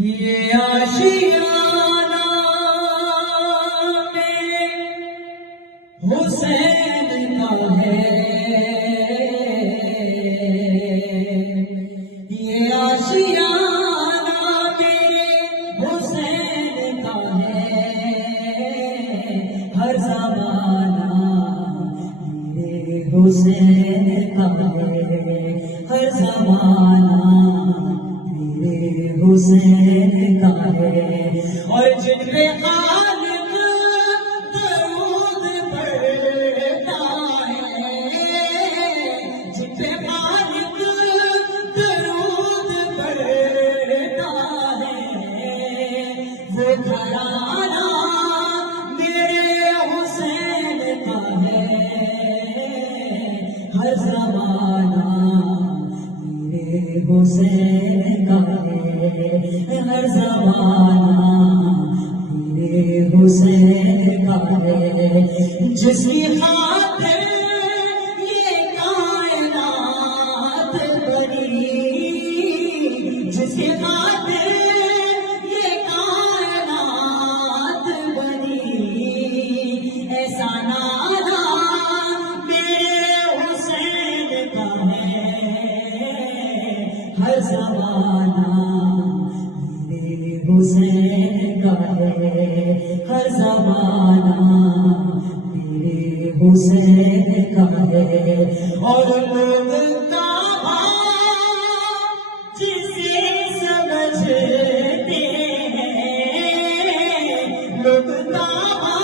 یہ آشیانہ میرے حسین کا ہے، یہ آشیانہ میرے حسین کا ہے، ہر زمانہ میرے حسین کا ہے، ہر زمانہ میرے حسین کا ہے، اور جن پہ خالق درود پڑھتا ہے، جن پہ خالق درود پڑھتا ہے، وہ گھرانہ میرے حسین کا ہے، ہر زمانہ میرے حسین کا ہے، ہر زمانہ میرے حسین کا ہے، جس کی خاطر یہ کائنات بنی، جس کی خاطر یہ کائنات بنی، ایسا نانا میرے حسین کا ہے، ہر زمانہ میرے حسین کا ہے، ہر زمانہ میرے حسین کا ہے، اور لوگ کعبہ جسے سمجھتے ہیں، لوگ کعبہ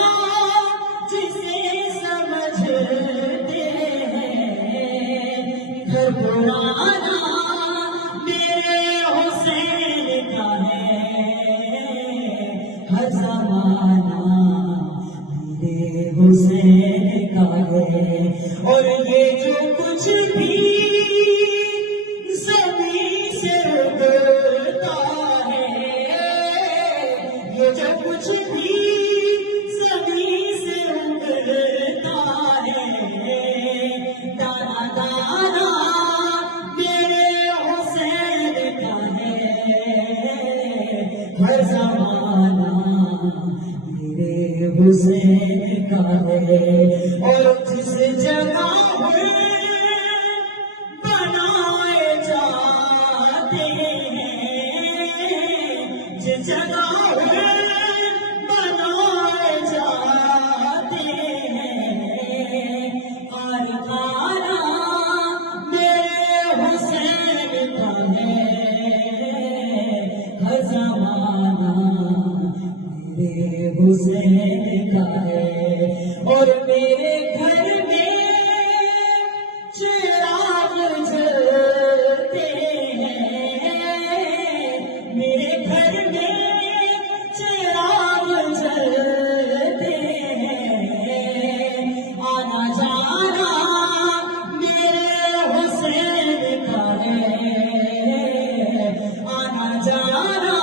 جسے سمجھتے ہیں، گھر پرانا میرے حسین کا ہے، ہر زمانہ میرے حسین کا ہے، اور یہ جو کچھ بھی زمین سے اگلتا ہے، یہ جو کچھ بھی زمین سے اگلتا ہے، دانا دانا میرے حسین کا ہے، ہر زمانہ میرے حسین کا ہے، اور جس جگہ بنائے جاتے ہیں، جس جگہ بنائے جاتے ہیں، خانہ میرے حسین کا ہے، ہر زمانہ میرے حسین کا ہے، اور میرے گھر میں چراغ جلتے ہیں، میرے گھر میں چراغ جلتے ہیں، آنا جانا میرے حسین کا ہے، آنا جانا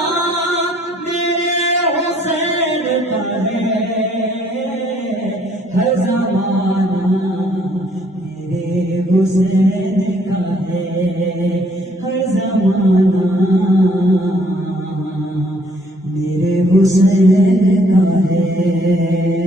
میرے حسین کا ہے، ہر زمانہ میرے حسین کا ہے، ہر زمانہ میرے حسین کا ہے۔